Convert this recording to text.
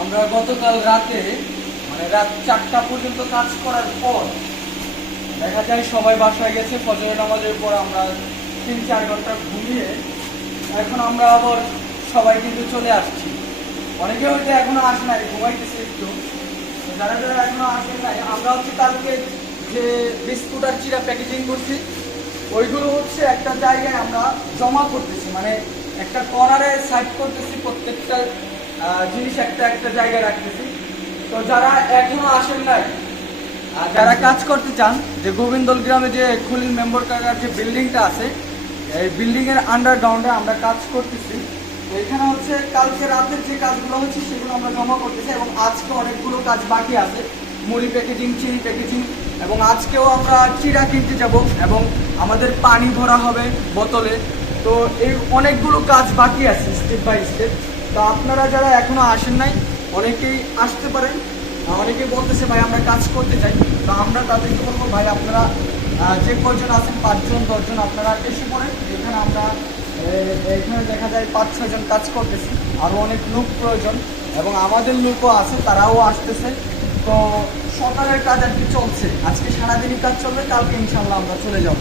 আমরা গতকাল রাতে মানে রাত চারটা পর্যন্ত কাজ করার পর, দেখা যায় সবাই বাসায় গেছে, ফজরের নামাজের পর আমরা তিন, চার ঘণ্টা ঘুমিয়ে এখন আমরা আবার সবাই কিন্তু চলে আসছি। অনেকে হয়তো এখনও আসে নাই, ঘুমাইতেছে একটু। যারা যারা এখনও আসে নাই, আমরা হচ্ছে কালকে যে বিস্কুট আর চিরা প্যাকেজিং করছি ওইগুলো হচ্ছে একটা জায়গায় আমরা জমা করতেছি মানে একটা কর্নারে সাইড করতেছি, প্রত্যেকটা জিনিস একটা একটা জায়গায় রাখতেছি। তো যারা এখনও আসেন নাই, আর যারা কাজ করতে চান, যে গোবিন্দল গ্রামে যে খুলিল মেম্বর কাকার যে বিল্ডিংটা আছে, এই বিল্ডিংয়ের আন্ডারগ্রাউন্ডে আমরা কাজ করতেছি। এখানে হচ্ছে কালকে রাতের যে কাজগুলো হচ্ছে, সেগুলো আমরা জমা করতেছি এবং আজকে অনেকগুলো কাজ বাকি আছে। মুড়ি প্যাকেজিং, চিনি প্যাকেজিং এবং আজকেও আমরা চিরা কিনতে যাব এবং আমাদের পানি ভরা হবে বোতলে। তো এই অনেকগুলো কাজ বাকি আছে স্টেপ বাই স্টেপ তো আপনারা যারা এখনও আসেন নাই, অনেকেই আসতে পারেন। অনেকে বলতেছে, ভাই, আমরা কাজ করতে চাই। তো আমরা তাদেরকে বলব, ভাই, আপনারা যে কয়জন আছেন, পাঁচজন, দশজন, আপনারা এসে পড়েন। এখানে আমরা এখানে দেখা যায় পাঁচ ছজন কাজ করতেছি। আরও অনেক লোক প্রয়োজন এবং আমাদের লোকও আছে, তারাও আসতেছে। তো সকালের কাজ আর কি চলছে। আজকে সারাদিনই কাজ চলবে, কালকে ইনশাল্লাহ আমরা চলে যাব।